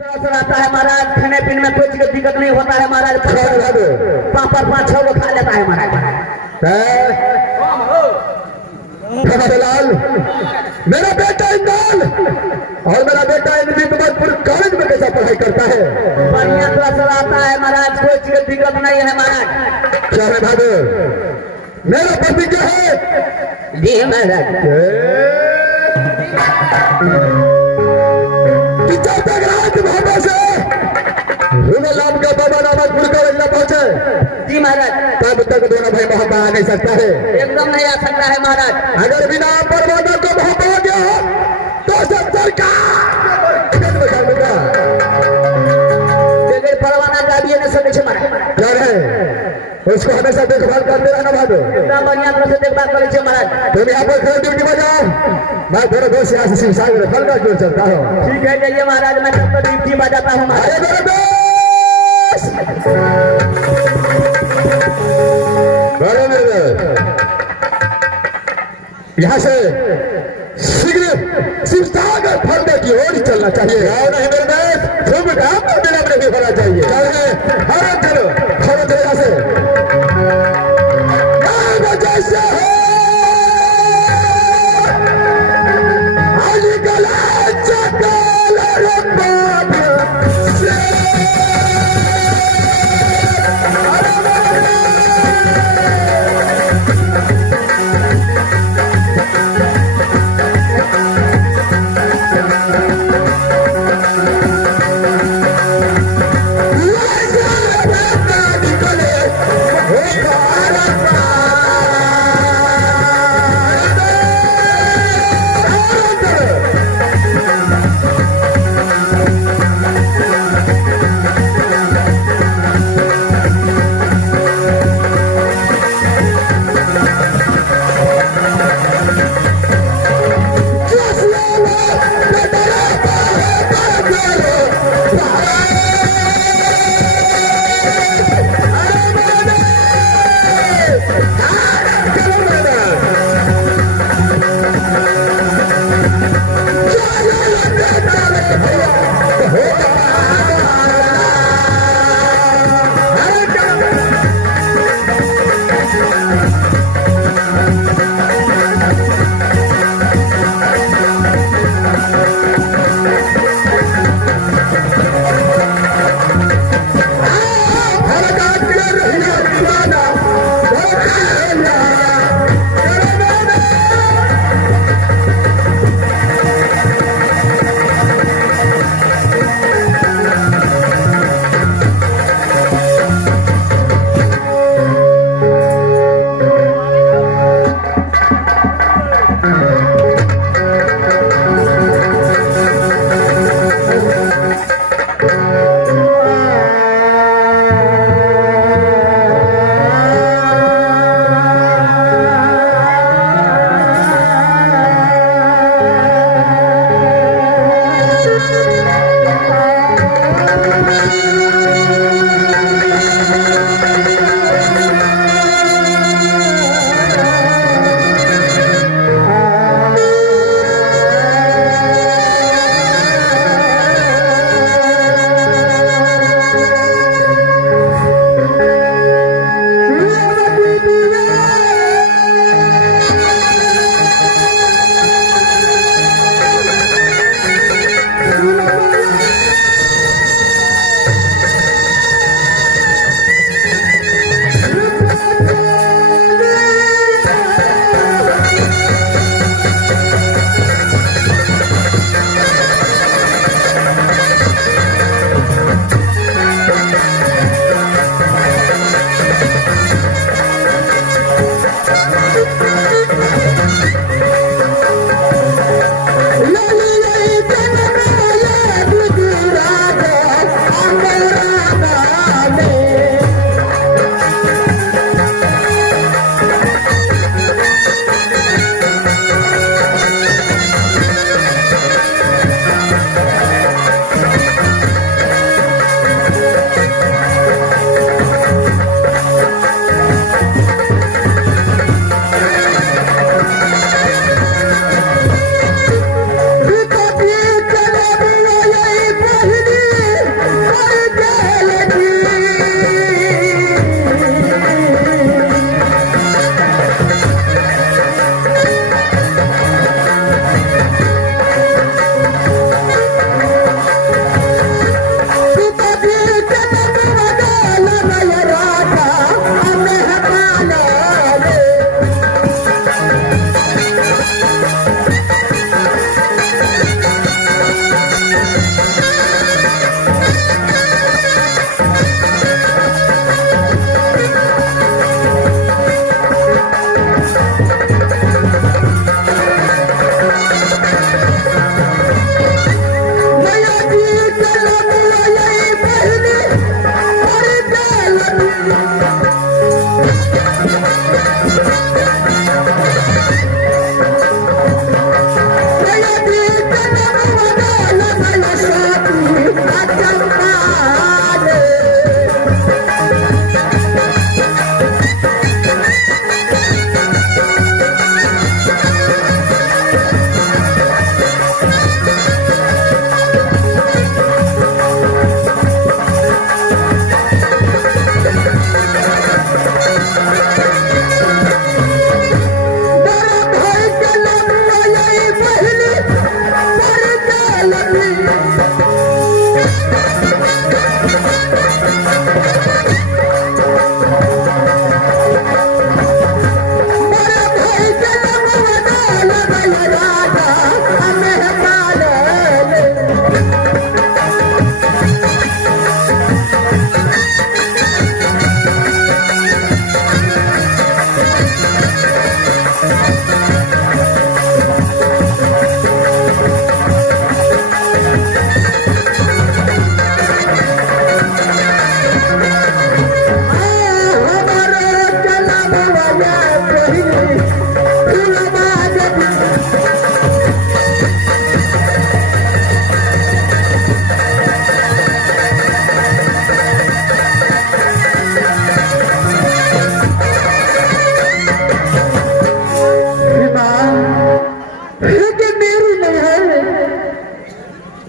असर आता है महाराज। खाने पीने में कोई चीज की दिक्कत नहीं होता है महाराज। पापड़ 5-6 को खा लेता है महाराज। लाल मेरा बेटा इंदाल और मेरा बेटा इंद्रजीत कॉलेज में कैसा पढ़ाई करता है? बढ़िया तो असर आता है महाराज। कोई चीज की दिक्कत नहीं है महाराज। क्या है बहादुर? मेरा पति क्या है? जी महाराज। जब तक रात बाबा से लाभ का बाबा नामकपुर कॉलेज न पहुंचे जी महाराज, तब तक दोनों भाई मोहब्बत आ नहीं सकता है। एकदम नहीं आ सकता है महाराज। अगर बिना परवाना को मोहब्बत आ गया तो सब सरकार बगैर परवाना का भी नहीं सके महाराज। क्या है उसको हमेशा देखभाल करते रहना बहादुर। एकदम बढ़िया तरह से देखभाल करे महाराज। तुम यहाँ पर खड़े ड्यूटी बजाओ, मैं तेरे दोस्त यहाँ से शिवसागर फल का जोर चलता हूँ। ठीक है जाइए महाराज, मैं तब तक ड्यूटी बजाता हूँ महाराज। यहाँ से शीघ्र शिवसागर फल की ओर चलना चाहिए। नहीं मेरे दोस्त, तुम काम पर बिना नहीं होना चाहिए। चलो चलो चलो यहाँ से जैसे हो निकले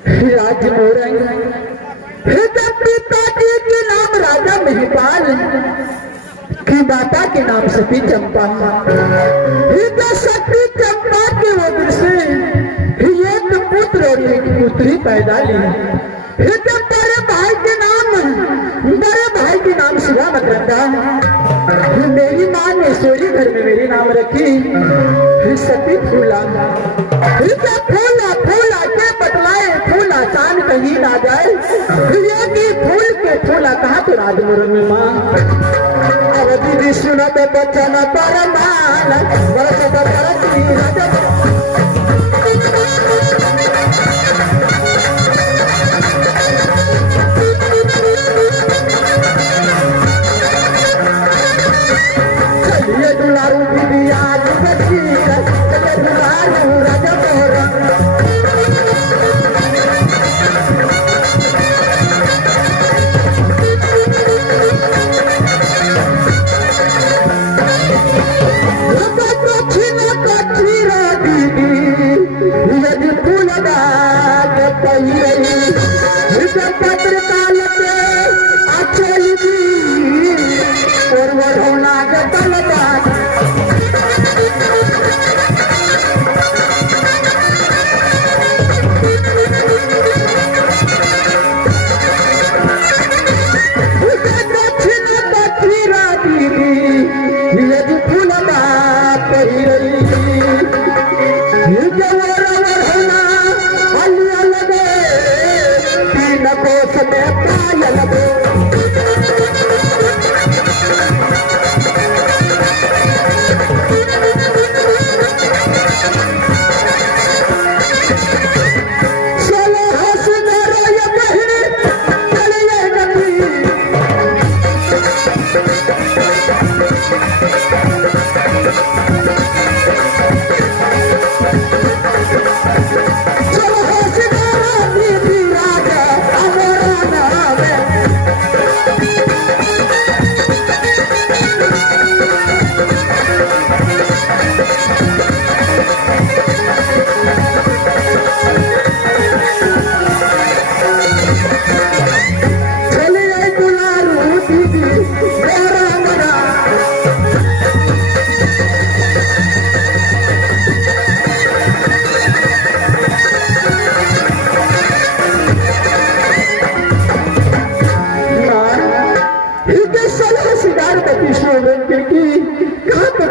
राज मोरंग पिताजी के नाम राजा महिपाल की माता के नाम सती चंपा सती चंपा के उधर से एक पुत्र और एक पुत्री पैदा ली। बड़े भाई के नाम शिवा मकरंदा, मेरी माँ ने सोरी घर में मेरी नाम रखी सती फूला। फूला फूला के बतलाए फूला चांद कहीं ना जाए, ये की फूल के फूला कहा तो राजमुर में माँ अवधि विष्णु न बचन पर मान वर्ष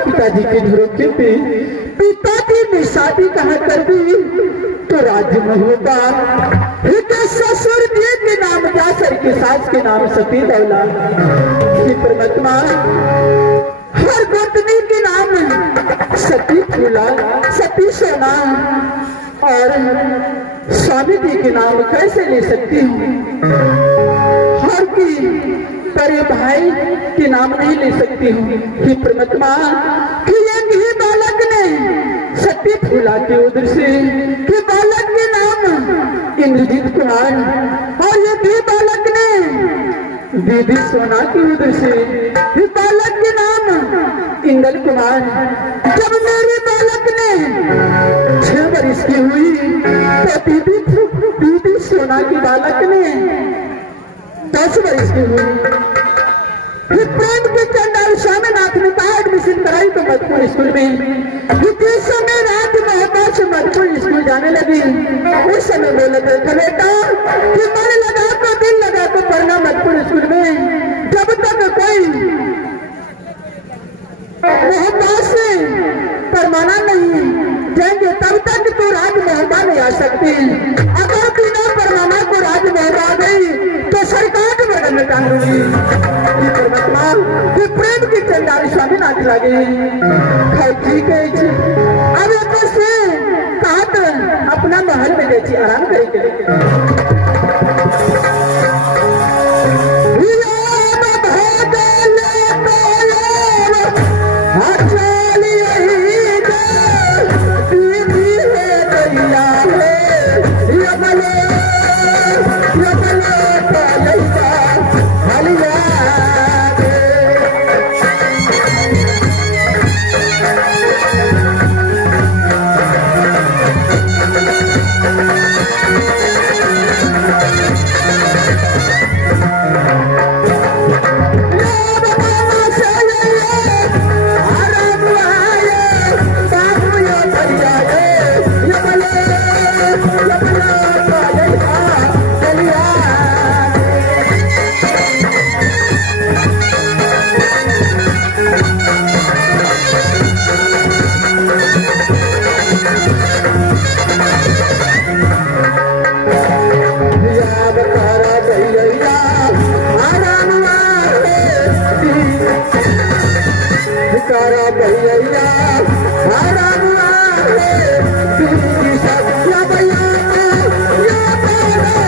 पिताजी के धरोखे पे पिताजी ने शादी कहाँ कर दी तो राज्य में होगा। ससुर जी के नाम जासर के सास के नाम सती दौला परमात्मा हर गोतनी के नाम सती फूला सती सोना और स्वामी जी के नाम कैसे ले सकती हूँ। हर की पर भाई के नाम नहीं ले सकती हूँ कि परमात्मा कि ये बालक ने सती फूला के उधर से कि बालक के नाम इंद्रजीत कुमार और ये भी बालक ने दीदी सोना के उधर से कि बालक के नाम इंदल कुमार। जब मेरे बालक ने 6 वर्ष की हुई तो दीदी सोना के बालक ने 10 वर्ष की हुई। फिर प्रेम के चंडाल स्वामीनाथ ने कहा एडमिशन कराई तो मधुपुर स्कूल में। जिस समय रात मोहब्बत से मधुपुर स्कूल जाने लगी उस समय बोले थे बेटा कि मन लगा तो दिल लगा तो पढ़ना मधुपुर स्कूल में। जब तक कोई मोहब्बत से परमाना नहीं जाएंगे तब तक तो राज मोहब्बत नहीं आ सकती। अगर बिना परमाना को राज मोहब्बत आ गई तो सरकार के बगल में टांगूंगी। परमात्मा कि प्रेम की चंडाली स्वामीनाथ लगे खाई ठीक है। अब एक से कहा तो अपना महल में देखिए आराम करेंगे। भैया हरा दुआरे तुझी सत्या भैया या भैया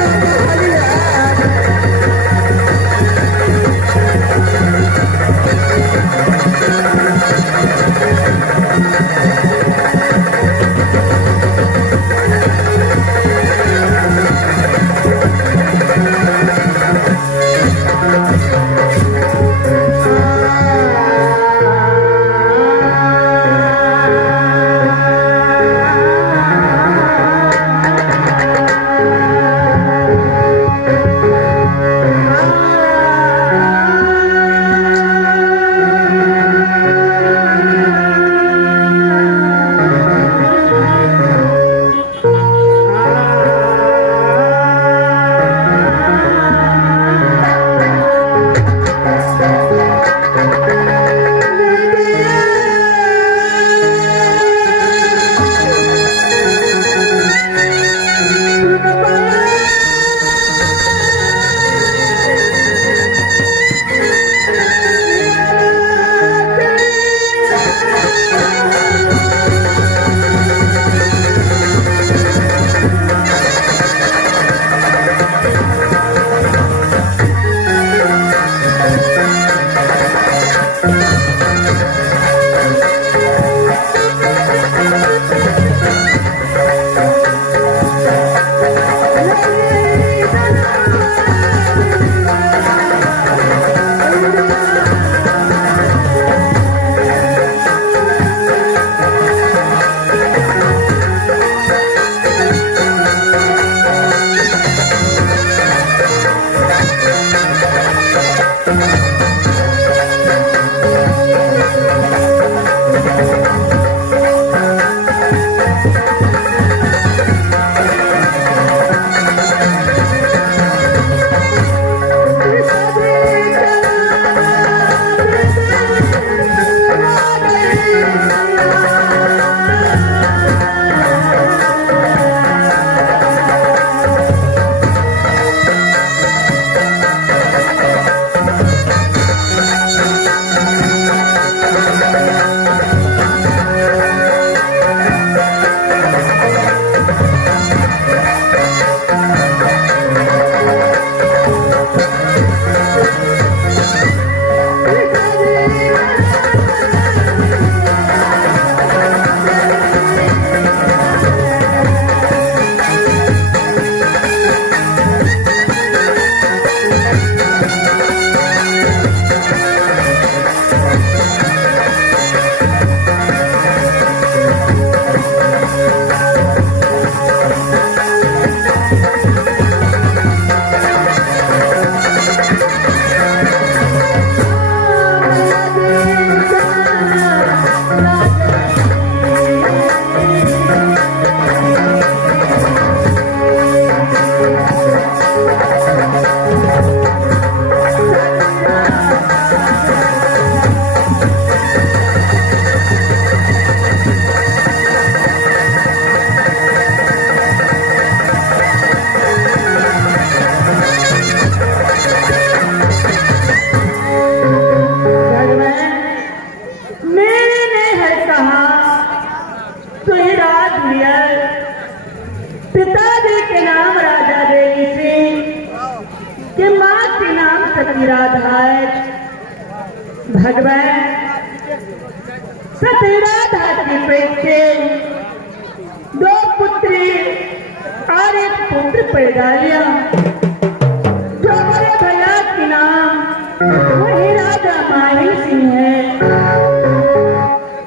भगवान सतीराधा के पेट से 2 पुत्री और 1 पुत्र पैदा लिया। जो बड़े भैया के नाम वही राजा माही सिंह है।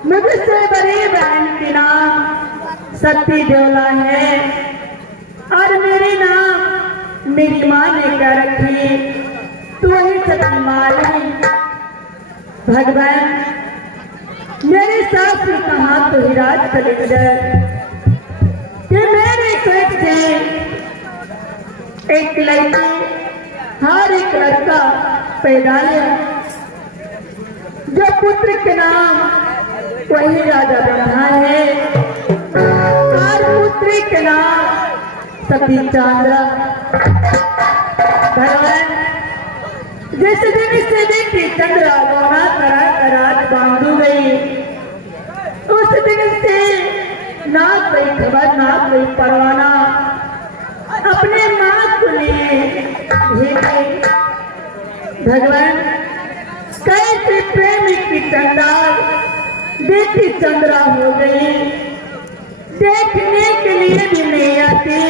मुझसे बड़ी बहन के नाम सती देवला है और मेरे नाम मेरी माँ ने क्या रखी तो वही सती माही। भगवान मेरे साथ से कहा तो हिराज कलेक्टर कि मेरे पेट से एक लड़की हर एक लड़का पैदा लिया। जो पुत्र के नाम वही राजा ब्रह्मा है और पुत्री के नाम सती चांद्रा। भगवान जिस दिन से बेटी चंद्रा गौना करा करात बांधू गई ना कोई खबर ना कोई परवाना अपने माँ को लिए भेजे। भगवान कैसे प्रेम की चंदा देखी चंद्रा हो गई, देखने के लिए भी नहीं आती।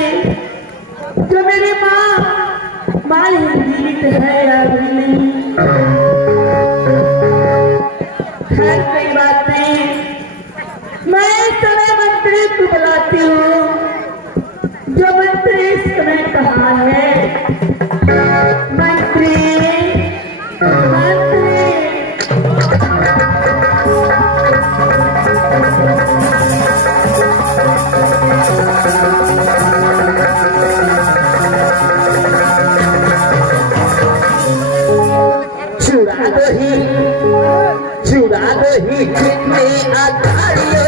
जो मेरी माँ जीवित है या भी नहीं, खैर कोई बात नहीं। मैं इस समय मंत्री को बुलाती हूँ। जो मंत्री इस समय कहाँ है? मंत्री, मंत्री। चुरा दही चिन्नी अखाड़ियों